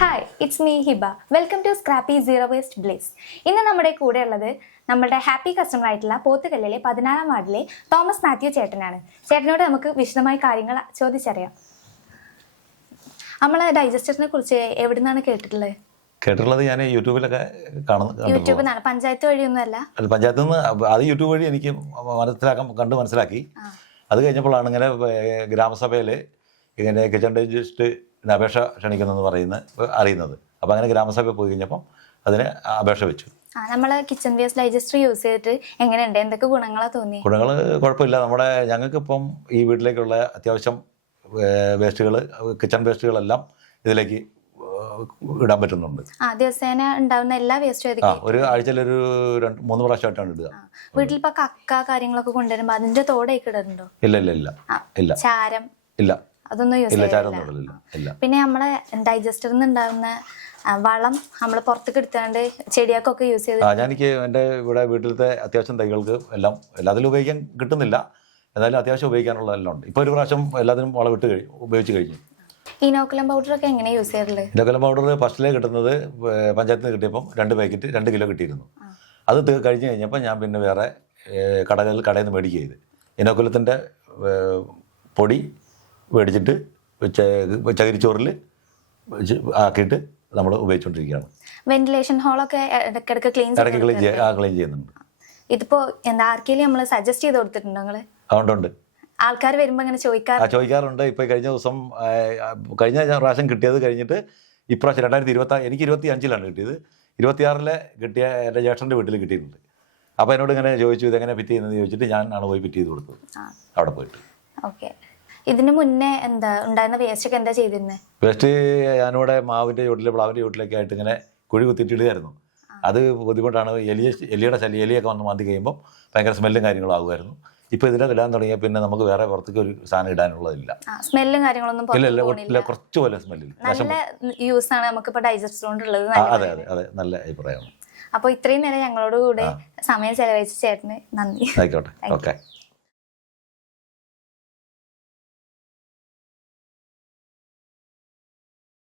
Hi it's me Hiba welcome to Scrappy Zero Waste Bliss. ഇന്ന് നമ്മുടെ കൂടെ ഉള്ളത് നമ്മുടെ ഹാപ്പി കസ്റ്റമർ ആയിട്ടുള്ള പോത്തുകല്ലിലെ 16-ാം വാർഡിലെ തോമസ് മാത്യു ചേട്ടനാണ്. ചേട്ടനോട് നമുക്ക് വിശദമായി കാര്യങ്ങൾ ചോദിച്ചറിയാം. നമ്മളെ ഡൈജസ്റ്ററിനെ കുറിച്ച് എവിടെ നിന്നാണ് കേട്ടിട്ടുള്ളത്? ഞാൻ യൂട്യൂബിലൊക്കെ യൂട്യൂബിൽ നിന്നാണ്, പഞ്ചായത്ത് വഴിയൊന്നുമല്ല. പഞ്ചായത്തിൽ നിന്ന് അത് യൂട്യൂബ് വഴി എനിക്ക് മനസ്സിലാക്കി. അത് കഴിഞ്ഞപ്പോഴാണ് ഇങ്ങനെ ഗ്രാമസഭയിൽ ഇങ്ങനെ കിച്ചൺ ഡൈജസ്റ്റ് അപേക്ഷ ക്ഷണിക്കുന്നെന്ന് അറിയുന്നത്. അപ്പോൾ അങ്ങനെ ഗ്രാമസഭയിൽ പോയി കഴിഞ്ഞപ്പം അതിന് അപേക്ഷ വെച്ചു. നമ്മൾ കിച്ചൺ വേസ്റ്റ് ഡൈജസ്റ്റർ യൂസ് ചെയ്തിട്ട് എങ്ങനെയുണ്ട്, എന്തൊക്കെ ഗുണങ്ങളാണ് തോന്നി? ഗുണങ്ങൾ കുഴപ്പമില്ല. ഞങ്ങൾക്കിപ്പം ഈ വീട്ടിലേക്കുള്ള അത്യാവശ്യം വേസ്റ്റുകൾ, കിച്ചൺ വേസ്റ്റുകളെല്ലാം ഇതിലേക്ക് ഇടാൻ പറ്റുന്നുണ്ട്. ദിവസേന ഉണ്ടാവുന്ന എല്ലാ വേസ്റ്റും ഒരു ആഴ്ചയിൽ 2-3 പ്രാവശ്യമായിട്ടാണ് ഇടുക. വീട്ടിൽ ഇപ്പൊ കക്ക കാര്യങ്ങളൊക്കെ കൊണ്ടുവരുമ്പോ അതിന്റെ തോടൊക്കെ ഇടുന്നുണ്ടോ? ഇല്ല. ചാരം ഇല്ല, അതൊന്നും യൂസ് ചെയ്യില്ല. പിന്നെ നമ്മളെ ഡൈജസ്റ്ററിൽ നിന്ന് ഉണ്ടാകുന്ന വളം നമ്മൾ പുറത്തേക്ക് എടുത്താണ്ട് ചെടിയൊക്കെ യൂസ് ചെയ്ത് എനിക്ക് എൻ്റെ വീട്ടിലത്തെ അത്യാവശ്യം തൈകൾക്ക് എല്ലാം എല്ലാത്തിലും ഉപയോഗിക്കാൻ കിട്ടുന്നില്ല. എന്നാലും അത്യാവശ്യം ഉപയോഗിക്കാനുള്ളതെല്ലാം ഉണ്ട്. ഇപ്പോൾ ഒരു പ്രാവശ്യം എല്ലാത്തിനും വളം ഉപയോഗിച്ച് കഴിഞ്ഞു. ഇനോക്കുലം പൗഡർ ഒക്കെ എങ്ങനെ യൂസ് ചെയ്തിട്ടുള്ളത്? ഇനോക്കുലം പൗഡർ ഫസ്റ്റിലേ കിട്ടുന്നത് പഞ്ചായത്തിൽ നിന്ന് കിട്ടിയപ്പം 2 പാക്കറ്റ് 2 കിലോ കിട്ടിയിരുന്നു. അത് കഴിഞ്ഞ് കഴിഞ്ഞപ്പോൾ ഞാൻ പിന്നെ വേറെ കടയിൽ നിന്ന് മേടിക്കുക ചെയ്ത് ഇനോക്കുലത്തിൻ്റെ പൊടി മേടിച്ചിട്ട് ചകിരിച്ചോറിൽ ആക്കിയിട്ട് നമ്മൾ ഉപയോഗിച്ചുകൊണ്ടിരിക്കുകയാണ്. വെന്റിലേഷൻ ഹോളൊക്കെ ഇടയ്ക്കിടയ്ക്ക് ക്ലീൻ ചെയ്യുന്നുണ്ട്. ഇതിപ്പോ ആർക്കെങ്കിലും നമ്മൾ സജസ്റ്റ് ചെയ്ത് കൊടുത്തിട്ടുണ്ടോ നിങ്ങൾ? അതുകൊണ്ടുണ്ട്. ആൾക്കാർ വരുമ്പോൾ അങ്ങനെ ചോദിക്കാറുണ്ട്. ഇപ്പോൾ കഴിഞ്ഞ പ്രാവശ്യം കിട്ടിയത് കഴിഞ്ഞിട്ട് ഇപ്രാവശ്യം 2025 എനിക്ക് 25-ലാണ് കിട്ടിയത്. 26-ലെ കിട്ടിയ എൻ്റെ ജ്യേഷ്ഠൻ്റെ വീട്ടിൽ കിട്ടിയിട്ടുണ്ട്. അപ്പോൾ എന്നോട് ഇങ്ങനെ ചോദിച്ചു ഇതെങ്ങനെ ഫിറ്റ് ചെയ്യുന്നത് ചോദിച്ചിട്ട് ഞാനാണ് പോയി ഫിറ്റ് ചെയ്ത് കൊടുത്തത് അവിടെ പോയിട്ട്. ഓക്കെ. ഇതിന് മുന്നേ ഉണ്ടായിരുന്ന വേസ്റ്റ് ഒക്കെ എന്താ ചെയ്തിരുന്നത്? വേസ്റ്റ് ഞാനിവിടെ മാവിൻ്റെ ചുവട്ടിൽ പ്ലാവിൻ്റെ ചുവട്ടിലൊക്കെ ആയിട്ട് ഇങ്ങനെ കുഴി കുത്തിയിട്ടിടുകയായിരുന്നു. അത് ബുദ്ധിമുട്ടാണ്. എലിയുടെ ശല്യം, എലിയൊക്കെ വന്ന് മാന്തി കഴിയുമ്പോൾ ഭയങ്കര സ്മെല്ലും കാര്യങ്ങളും ആകുമായിരുന്നു. ഇപ്പോൾ ഇതിനകത്ത് ഇടാൻ തുടങ്ങിയാൽ പിന്നെ നമുക്ക് വേറെ പുറത്തേക്ക് ഒരു സാധനം ഇടാനുള്ളതില്ല. സ്മെല്ലും കാര്യങ്ങളൊന്നും ഇല്ല, കുറച്ച് പോലെ സ്മെല്ലില്ല. യൂസ് ആണ് നമുക്കിപ്പോൾ ഡൈജസ്റ്റർ കൊണ്ടുള്ളത്. അതെ, നല്ല അഭിപ്രായമാണ്. അപ്പോൾ ഇത്രയും നേരം ഞങ്ങളോട് കൂടെ സമയം ചെലവഴിച്ച ചേട്ടന് നന്ദി. ആയിക്കോട്ടെ, ഓക്കെ.